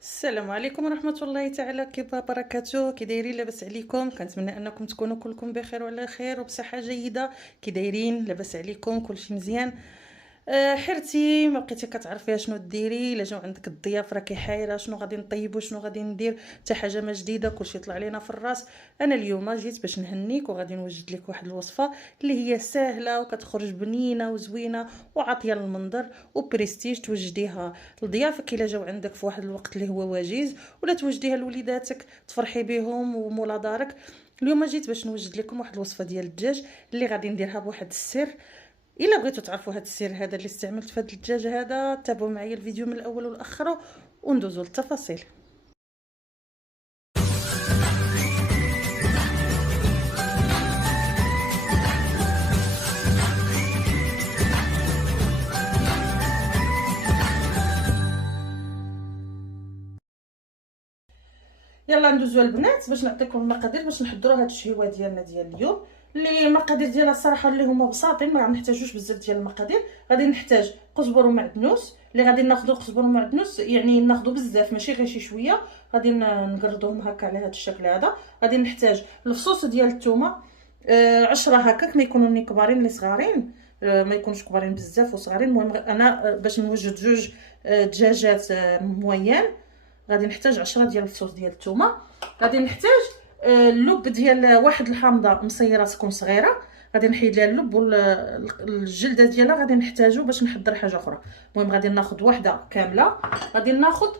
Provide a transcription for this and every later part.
السلام عليكم ورحمة الله تعالى وبركاته. كي دايرين؟ لاباس عليكم؟ كنتمنى انكم تكونوا كلكم بخير وعلى خير وبصحة جيدة. كي دايرين؟ لاباس عليكم؟ كلشي مزيان؟ حيرتي ما بقيتي كتعرفيها شنو ديري. الا جاو عندك الضياف راكي حايره شنو غادي نطيبو شنو غادي ندير. حتى حاجه ما جديده، كلشي طلع لينا في الراس. انا اليوم جيت باش نهنيك وغادي نوجد لك واحد الوصفه اللي هي سهله وكتخرج بنينه وزوينه وعاطيه للمنظر وبريستيج. توجديها لضيافك الا جاو عندك في واحد الوقت اللي هو وجيز، ولا توجديها لوليداتك تفرحي بهم ومولا دارك. اليوم جيت باش نوجد لكم واحد الوصفه ديال الدجاج اللي غادي نديرها بواحد السر. الا بغيتوا تعرفوا هذا السر هذا اللي استعملت في هذا الدجاج هذا، تابعوا معايا الفيديو من الاول والاخر وندوزوا للتفاصيل. يلا ندوزوا البنات باش نعطيكم المقادير باش نحضروا هذه الشهيوه ديالنا ديال اليوم. اللي المقادير ديالها الصراحه اللي هما بساطين، ما غنحتاجوش بزاف ديال المقادير. غادي نحتاج قزبر ومعدنوس، اللي غادي ناخذوا قزبر ومعدنوس يعني ناخذوا بزاف ماشي غير شي شويه. غادي نقردوهم هكا على هذا الشكل هذا. غادي نحتاج الفصوص ديال الثومه 10 هكاك، ما يكونوا ني كبارين ني صغارين. ما يكونوش كبارين بزاف وصغارين. المهم انا باش نوجد جوج دجاجات موين غادي نحتاج 10 ديال الفصوص ديال الثومه. غادي نحتاج اللب ديال واحد الحامضه مصيره تكون صغيره، غادي نحيد ليها اللب والجلده ديالها. غادي نحتاجو باش نحضر حاجه اخرى. المهم غادي ناخذ وحده كامله. غادي ناخذ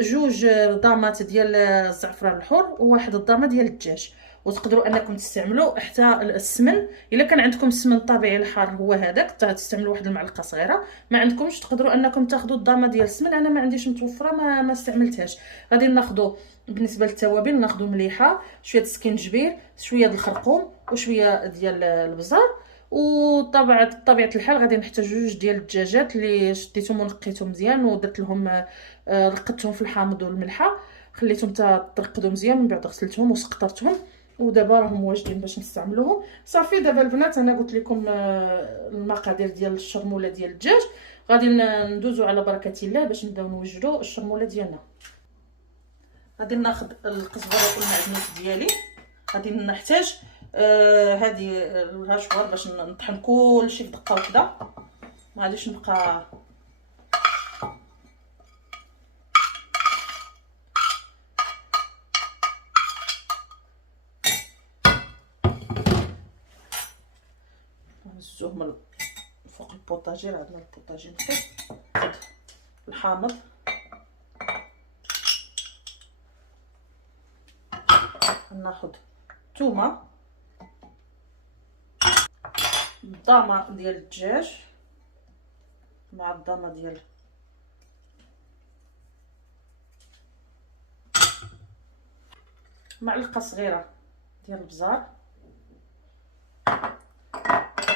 جوج ضامات ديال الزعفران الحر وواحد الضامه ديال الدجاج. وتقدروا انكم تستعملوا حتى السمن. الا كان عندكم السمن الطبيعي الحار هو هذاك تستعملوا واحد المعلقه صغيره. ما عندكمش تقدروا انكم تاخذوا الضامه ديال السمن. انا ما عنديش متوفره ما استعملتهاش. غادي ناخذوا بالنسبه للتوابل ناخذوا مليحه، شويه السكينجبير، شويه ديال الخرقوم وشويه ديال البزار. وطبيعه الحال غادي نحتاج جوج ديال الدجاجات اللي شديتهم ونقيتهم مزيان ودرت لهم رقدتهم في الحامض والملحه، خليتهم ترقدوا مزيان، من بعد غسلتهم وسقطرتهم. ودابا راهم واجدين باش نستعملوهم. صافي دابا البنات انا قلت لكم المقادير ديال الشرموله ديال الدجاج. غادي ندوزو على بركه الله باش نبداو نوجدوا الشرموله ديالنا. غادي ناخذ القزبره والمعدنوس ديالي. غادي نحتاج هذه الهاشوار باش نطحن كلشي في دقه واحده. ما غاديش نبقى نهزوه من فوق البوطاجير. عندنا البوطاجير فوق الحامض. ناخذ ثومه، الضامه ديال الدجاج مع الضامه ديال معلقه صغيره ديال البزار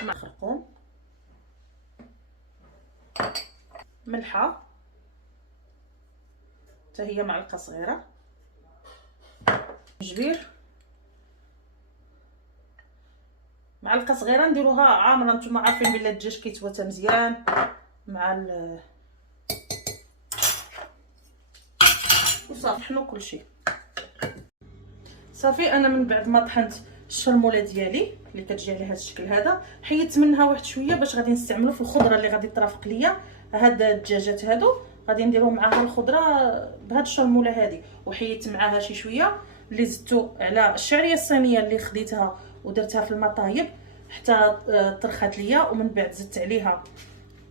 مع خرقوم، ملحه حتى هي معلقه صغيره، جبير معلقه صغيره نديروها عامره. نتوما عارفين بلي الدجاج كيتواتى مزيان مع وصافي طحنوا كلشي. صافي انا من بعد ما طحنت الشرموله ديالي اللي كتجي على هذا الشكل هذا، حيدت منها واحد شويه باش غادي نستعملو في الخضره اللي غادي ترافق ليا هاد الدجاجات هادو. غادي نديرو معاها الخضره بهاد الشرموله هادي، وحيدت معاها شي شويه اللي زدتو على الشعريه الصينيه اللي خديتها ودرتها في الماء طايب حتى طرخات ليا. ومن بعد زدت عليها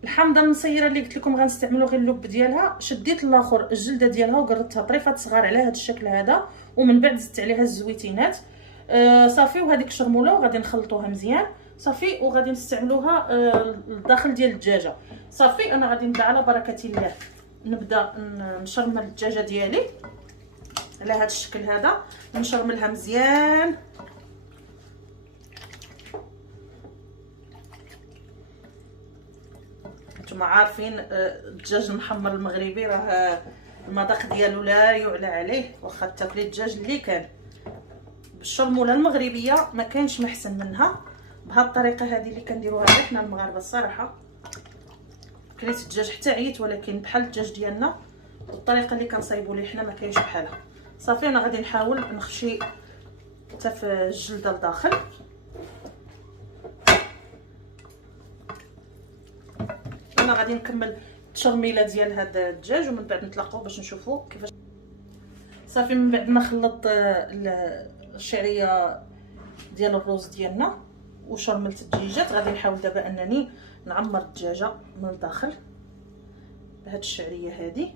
الحامضه المصيره اللي قلت لكم غنستعملوا غير اللب ديالها. شديت الاخر الجلده ديالها وقردتها طريفات صغار على هذا الشكل هذا. ومن بعد زدت عليها الزويتينات. صافي وهذيك الشرموله وغادي نخلطوها مزيان صافي. وغادي نستعملوها الداخل ديال الدجاجه. صافي انا غادي نبدا على بركه الله نبدا نشرمل الدجاجه ديالي على هذا الشكل هذا. نشرملها مزيان. نتوما عارفين الدجاج المحمر المغربي راه المذاق ديالو لا يعلى عليه. واخا تاكلي الدجاج اللي كان بالشرموله المغربيه ما كانش محسن منها. بهذه الطريقه هذه اللي كنديروها حنا المغاربه الصراحه. كليت الدجاج حتى عييت، ولكن بحال الدجاج ديالنا الطريقه اللي كنصايبوا ليه حنا ما كاينش بحالها. صافي انا غادي نحاول نخشي حتى في الجلده لداخل. انا غادي نكمل التشرميله ديال هذا الدجاج ومن بعد نتلاقاو باش نشوفوا كيفاش. صافي من بعد ما خلطت الشعريه ديال الرز ديالنا وشرملت الدجاجات، غادي نحاول دابا انني نعمر الدجاجه من الداخل بهاد الشعريه هذه.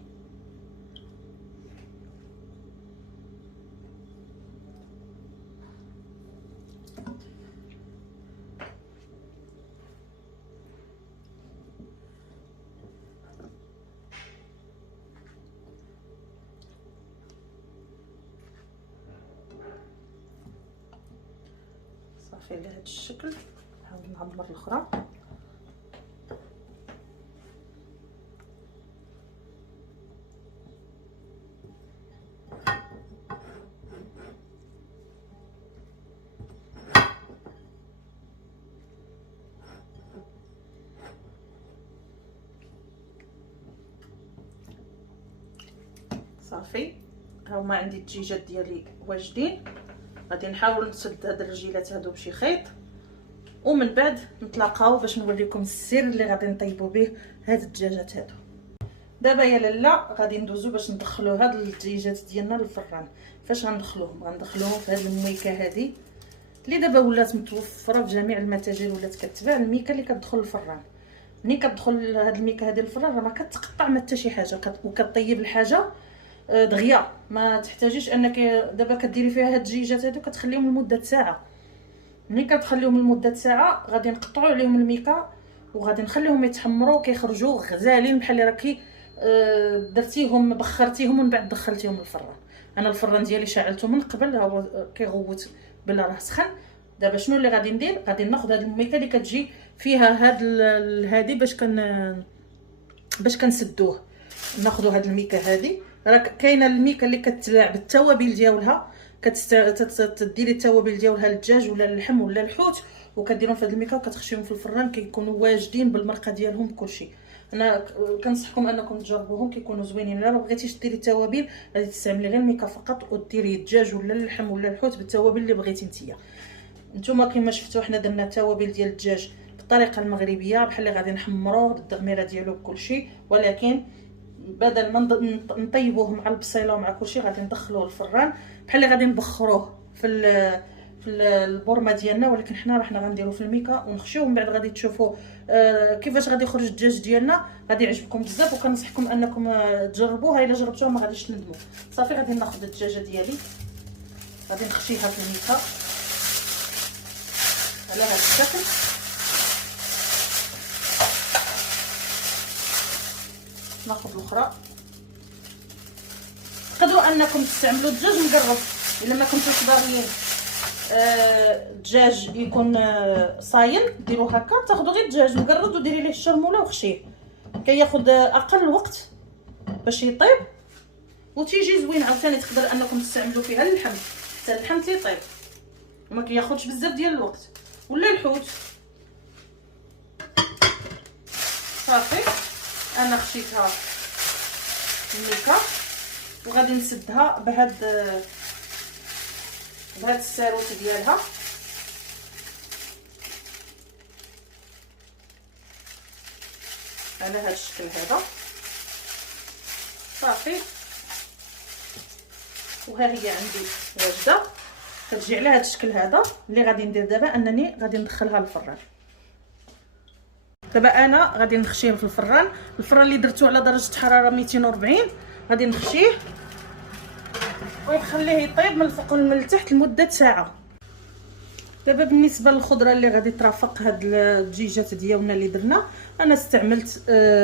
صافي على هذا الشكل. نحاول نعمر الاخرى. صافي ها هما عندي الدجاجات ديالي واجدين. غادي نحاول نسد هاد الرجيلات هادو بشي خيط ومن بعد نتلاقاو باش نوريكم السر اللي غادي نطيبوا به هاد الدجاجات هادو. دابا يا لاله غادي ندوزو باش ندخلوا هاد الدجاجات ديالنا للفران. فاش غندخلوهم؟ غندخلوهم في هاد الميكه هادي اللي دابا ولات متوفره في جميع المتاجر، ولات كتباع الميكه اللي كتدخل للفران. ملي كتدخل هاد الميكه هادي للفران راه ما كتقطع ما حتى شي حاجه، وكطيب الحاجه دغيا. ما تحتاجيش انك دابا كديري فيها هاد الدجاجات هادو كتخليهم لمده ساعه. ملي كتخليهم لمده ساعه غادي نقطعوا عليهم الميكا وغادي نخليهم يتحمروا كيخرجوا غزالين بحال اللي راكي درتيهم بخرتيهم ومن بعد دخلتيهم للفران. انا الفران ديالي شعلته من قبل، ها هو كيغوت بلا راه سخن. دابا شنو اللي غادي ندير؟ غادي ناخذ هاد الميكا اللي كتجي فيها هادي باش كنسدوه. ناخذوا هاد الميكا هادي، راه كاينه الميكا اللي كتباع بالتوابل ديالها، كتديري التوابل ديالها للدجاج ولا اللحم ولا الحوت وكديرهم في هاد الميكا وكتخشيهم في الفران، كيكونوا واجدين بالمرقه ديالهم بكلشي. انا كنصحكم انكم تجربوهم كيكونوا زوينين. الا ما بغيتيش ديري التوابل غادي تستعملي غير الميكا فقط وديري الدجاج ولا اللحم ولا الحوت بالتوابل اللي بغيتي نتوما. كما شفتوا حنا درنا التوابل ديال الدجاج بالطريقه المغربيه بحال اللي غادي نحمروه بالدغميره ديالو بكلشي، ولكن بدل ما نطيبوه مع البصيله ومع كلشي غادي ندخلوه للفران بحال اللي غادي نبخروه في البورمه ديالنا، ولكن حنا راه غنديروه في الميكا ونخشيوه. من بعد غادي تشوفوا كيفاش غادي يخرج الدجاج ديالنا. غادي يعجبكم بزاف وكنصحكم انكم تجربوها. الا جربتوها ما غاديش تندموا. صافي غادي ناخذ الدجاجه ديالي غادي نخشيها في الميكا على هذا الشكل. ناخذ الاخرى. تقدروا انكم تستعملوا الدجاج مقرب الا ما كنتوش باغيين الدجاج يكون صاين، ديروا هكا. تاخذوا غير الدجاج مقرد وديري ليه الشرموله وخشيه، كياخذ اقل وقت باش يطيب وتيجي زوين. عاوتاني تقدر انكم تستعملوا فيها اللحم حتى اللحم تيطيب وما كياخذش بزاف ديال الوقت، ولا الحوت. صافي انا خشيتها الميكا وغادي نسدها بهاد الساروت ديالها. على هاد الشكل هذا. صافي وها هي عندي واجده كتجي على هاد الشكل هذا. اللي غادي ندير دابا انني غادي ندخلها للفران. دابا انا غادي نخشيه في الفران اللي درتو على درجه حراره 240. غادي نخشيه ونخليه يطيب من الفوق ومن التحت لمده ساعه. دابا بالنسبه للخضره اللي غادي ترافق هاد الدجاجات ديالنا اللي درنا، انا استعملت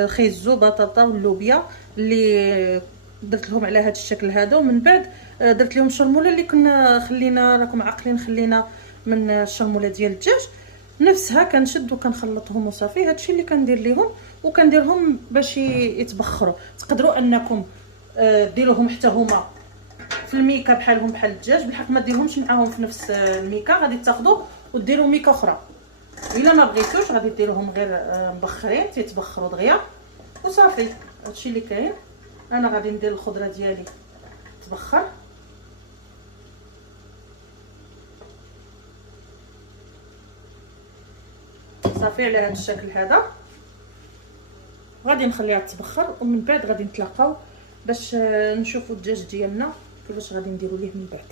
خيزو بطاطا واللوبيا اللي درت لهم على هاد الشكل هذا، ومن بعد درت لهم شرموله اللي كنا خلينا راكم عاقلين خلينا من الشرموله ديال الدجاج نفسها. كنشد وكنخلطهم وصافي. هادشي اللي كندير ليهم وكنديرهم باش يتبخروا. تقدروا انكم ديروهم حتى هما في الميكا بحالهم بحال الدجاج، بالحق ما ديرهمش معاهم في نفس الميكا. غادي تاخذوا وديروا ميكا اخرى. الا ما بغيتوش غادي ديروهم غير مبخرين تيتبخروا دغيا وصافي. هادشي اللي كاين. انا غادي ندير الخضره ديالي تبخر. صافي على هذا الشكل هذا غادي نخليها تبخر، ومن بعد غادي نتلاقاو باش نشوفوا الدجاج ديالنا كيفاش غادي نديروا ليه من بعد.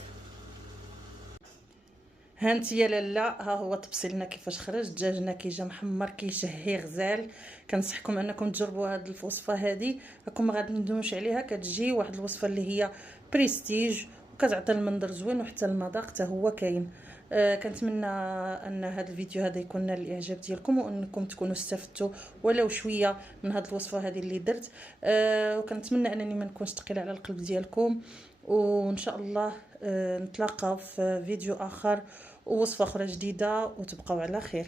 هانتيا لالا، ها هو تبصيلنا كيفاش خرج دجاجنا، كيجا محمر كيشهي غزال. كنصحكم انكم تجربوا هذه الوصفه هذه، راكم ما غادي ندوموش عليها. كتجي واحد الوصفه اللي هي بريستيج وكتعطي المنظر زوين وحتى المذاق حتى هو كاين. كنتمنى ان هذا الفيديو هذا يكون نال الاعجاب ديالكم، وانكم تكونوا استفدتوا ولو شويه من هذه الوصفه هذه اللي درت. وكنتمنى انني ما نكونش ثقيله على القلب ديالكم، وان شاء الله نتلاقاو في فيديو اخر ووصفه اخرى جديده، وتبقاو على خير.